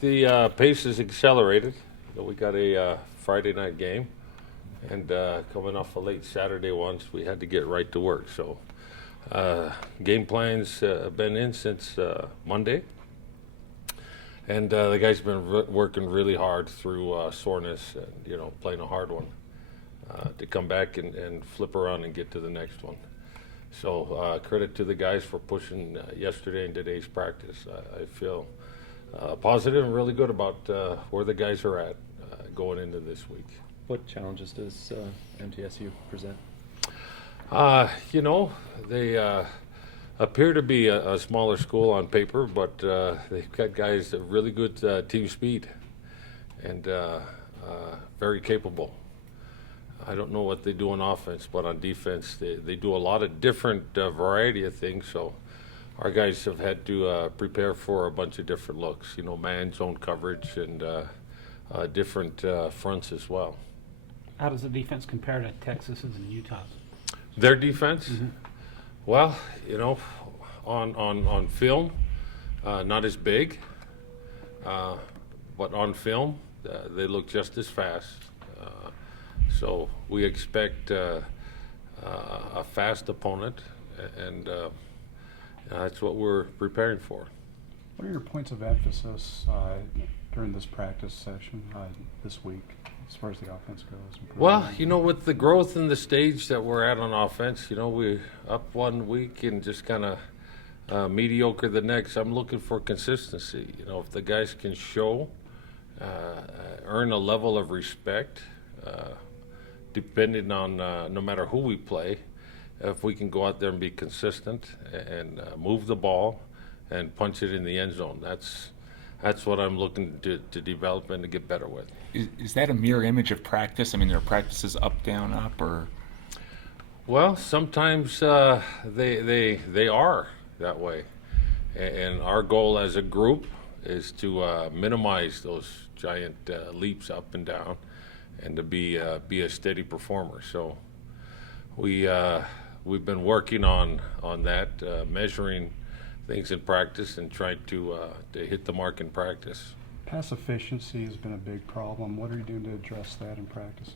The pace is accelerated. We got a Friday night game, and coming off a late Saturday once, we had to get right to work. So game plans have been in since Monday, and the guys have been working really hard through soreness and playing a hard one to come back and flip around and get to the next one. So credit to the guys for pushing yesterday and today's practice. I feel positive and really good about where the guys are at going into this week. What challenges does MTSU present? They appear to be a smaller school on paper, but they've got guys that really good team speed and very capable. I don't know what they do on offense, but on defense, they do a lot of different variety of things. So our guys have had to prepare for a bunch of different looks, man, zone coverage, and different fronts as well. How does the defense compare to Texas's and Utah's? Their defense? Mm-hmm. Well, on film, not as big, but on film, they look just as fast. So we expect a fast opponent, and that's what we're preparing for. What are your points of emphasis during this practice session this week, as far as the offense goes? Well, with the growth in the stage that we're at on offense, we're up one week and just kind of mediocre the next. I'm looking for consistency. If the guys can show, earn a level of respect, depending on no matter who we play, if we can go out there and be consistent and move the ball and punch it in the end zone, that's what I'm looking to develop and to get better with. Is that a mirror image of practice? I mean, there are practices up, down, up, or? Well, sometimes they are that way, and our goal as a group is to minimize those giant leaps up and down, and to be a steady performer. So we've been working on that, measuring things in practice and trying to hit the mark in practice. Pass efficiency has been a big problem. What are you doing to address that in practices?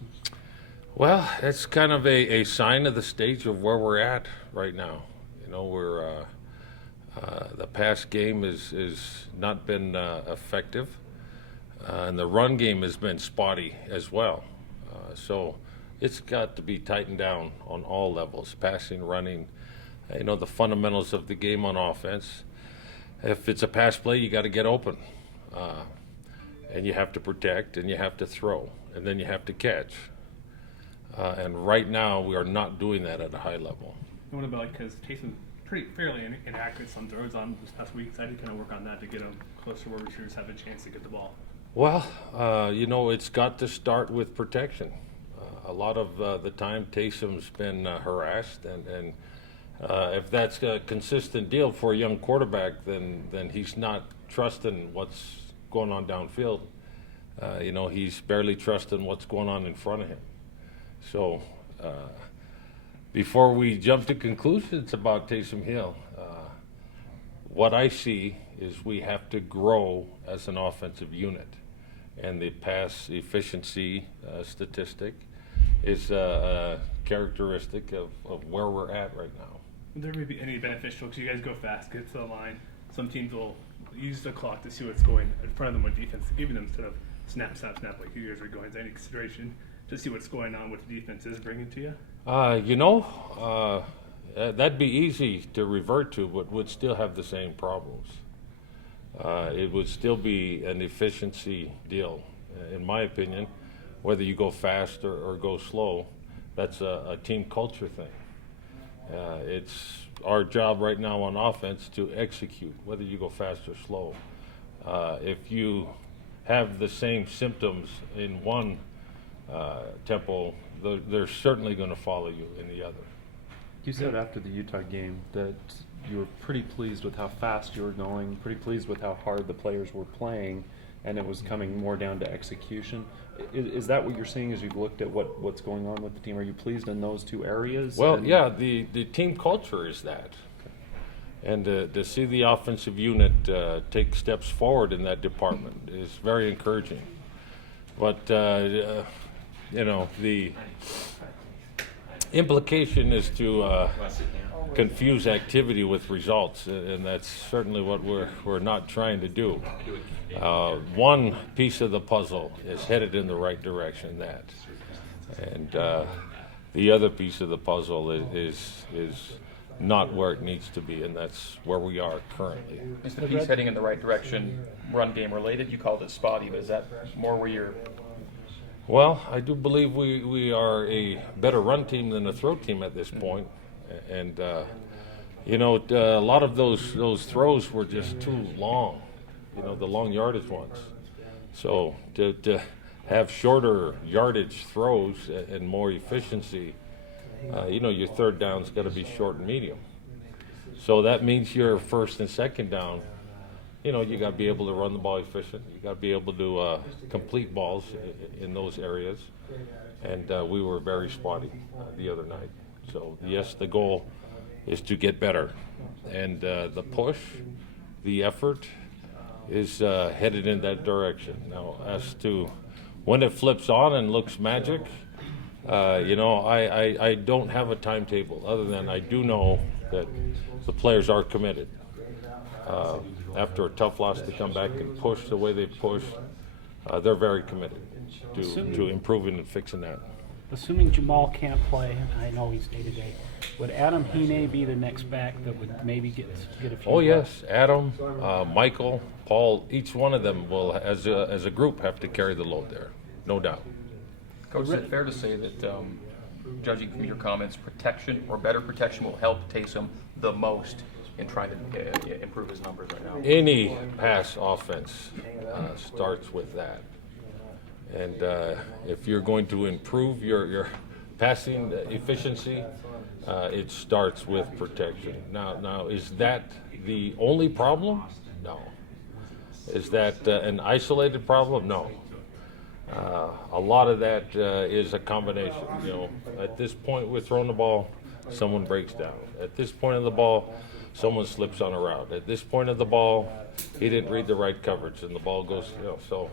Well, it's kind of a sign of the stage of where we're at right now. We're the pass game is not been effective. And the run game has been spotty as well. So it's got to be tightened down on all levels, passing, running, the fundamentals of the game on offense. If it's a pass play, you got to get open. And you have to protect, and you have to throw, and then you have to catch. And right now, we are not doing that at a high level. What about, because Taysom's fairly inaccurate some throws on this past week, so I had to kind of work on that to get him closer where receivers have a chance to get the ball. Well, it's got to start with protection. A lot of the time, Taysom's been harassed, and if that's a consistent deal for a young quarterback, then he's not trusting what's going on downfield. He's barely trusting what's going on in front of him. So before we jump to conclusions about Taysom Hill, what I see is we have to grow as an offensive unit. And the pass efficiency statistic is a characteristic of where we're at right now. Would there be any beneficial, because you guys go fast, get to the line, some teams will use the clock to see what's going in front of them with defense, even instead of snap like you guys are going. Is there any consideration to see what's going on, what the defense is bringing to you? That'd be easy to revert to, but would still have the same problems. It would still be an efficiency deal, in my opinion. Whether you go fast or go slow, that's a team culture thing. It's our job right now on offense to execute, whether you go fast or slow. If you have the same symptoms in one tempo, they're certainly going to follow you in the other. You said after the Utah game that you were pretty pleased with how fast you were going, pretty pleased with how hard the players were playing, and it was coming more down to execution. Is that what you're seeing as you've looked at what's going on with the team? Are you pleased in those two areas? Well, yeah, the team culture is that. And to see the offensive unit take steps forward in that department is very encouraging. But, you know, the implication is to confuse activity with results, and that's certainly what we're not trying to do. One piece of the puzzle is headed in the right direction, and the other piece of the puzzle is not where it needs to be, and that's where we are currently. Is the piece heading in the right direction run game related? You called it spotty, but is that more where you're... Well, I do believe we are a better run team than a throw team at this point. And, you know, a lot of those throws were just too long, you know, the long yardage ones. So to have shorter yardage throws and more efficiency, you know, your third down's got to be short and medium. So that means your first and second down, you know, you got to be able to run the ball efficient. You got to be able to complete balls in those areas. And we were very spotty the other night. So yes, the goal is to get better. And the push, the effort is headed in that direction. Now, as to when it flips on and looks magic, you know, I don't have a timetable other than I do know that the players are committed. After a tough loss to come back and push the way they push, they're very committed to improving and fixing that. Assuming Jamal can't play, and I know he's day-to-day, would Adam Anae be the next back that would maybe get a few? Oh yes, Adam, Michael, Paul, each one of them will, as a group, have to carry the load there, no doubt. Coach, is it fair to say that, judging from your comments, protection or better protection will help Taysom the most in trying to improve his numbers right now? Any pass offense starts with that. And if you're going to improve your passing efficiency, it starts with protection. Now, is that the only problem? No. Is that an isolated problem? No. A lot of that is a combination. You know, at this point we're throwing the ball, someone breaks down. At this point of the ball, someone slips on a route. At this point of the ball, he didn't read the right coverage, and the ball goes. You know, so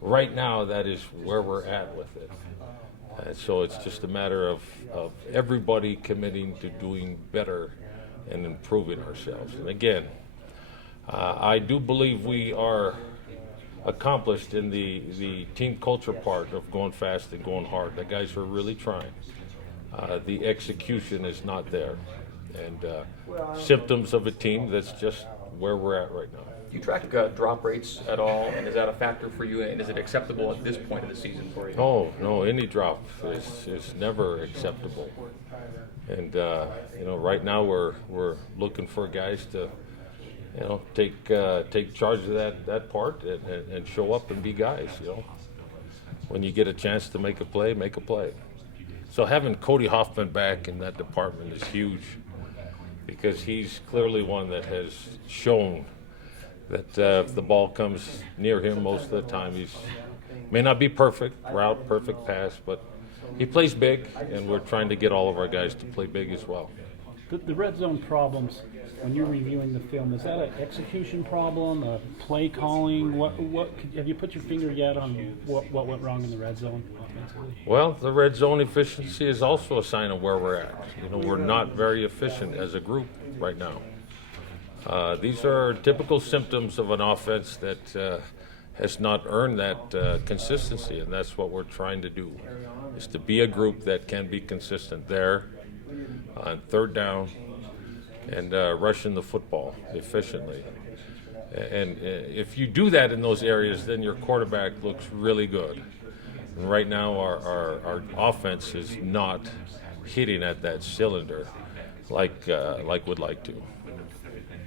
right now that is where we're at with it. And so it's just a matter of everybody committing to doing better and improving ourselves. And again, I do believe we are accomplished in the team culture part of going fast and going hard. The guys are really trying. The execution is not there. And symptoms of a team that's just where we're at right now. Do you track drop rates at all, and is that a factor for you, and is it acceptable at this point of the season for you? No, any drop is never acceptable. And you know, right now we're looking for guys to, you know, take charge of that part and show up and be guys. You know, when you get a chance to make a play, make a play. So having Cody Hoffman back in that department is huge, because he's clearly one that has shown that if the ball comes near him most of the time, he's may not be perfect route, perfect pass, but he plays big, and we're trying to get all of our guys to play big as well. The red zone problems, when you're reviewing the film, is that an execution problem, a play calling? What have you put your finger yet on what went wrong in the red zone offensively? Well, the red zone efficiency is also a sign of where we're at. You know, we're not very efficient as a group right now. These are typical symptoms of an offense that has not earned that consistency, and that's what we're trying to do, is to be a group that can be consistent there on third down and rushing the football efficiently. And if you do that in those areas, then your quarterback looks really good. And right now our offense is not hitting at that cylinder like we'd like to.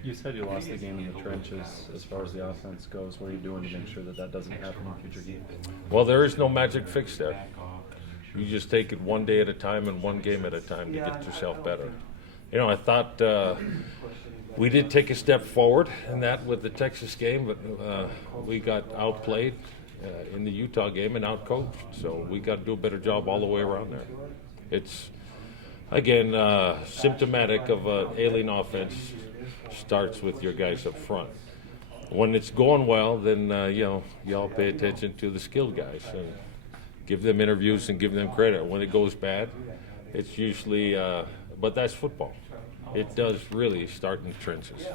You said you lost the game in the trenches as far as the offense goes. What are you doing to make sure that doesn't happen in future games? Well, there is no magic fix there. You just take it one day at a time and one game at a time to get yourself better. You know, I thought we did take a step forward in that with the Texas game, but we got outplayed in the Utah game and outcoached. So we got to do a better job all the way around there. It's, again, symptomatic of an ailing offense starts with your guys up front. When it's going well, then y'all pay attention to the skilled guys and give them interviews and give them credit. When it goes bad, it's usually, but that's football. It does really start in the trenches.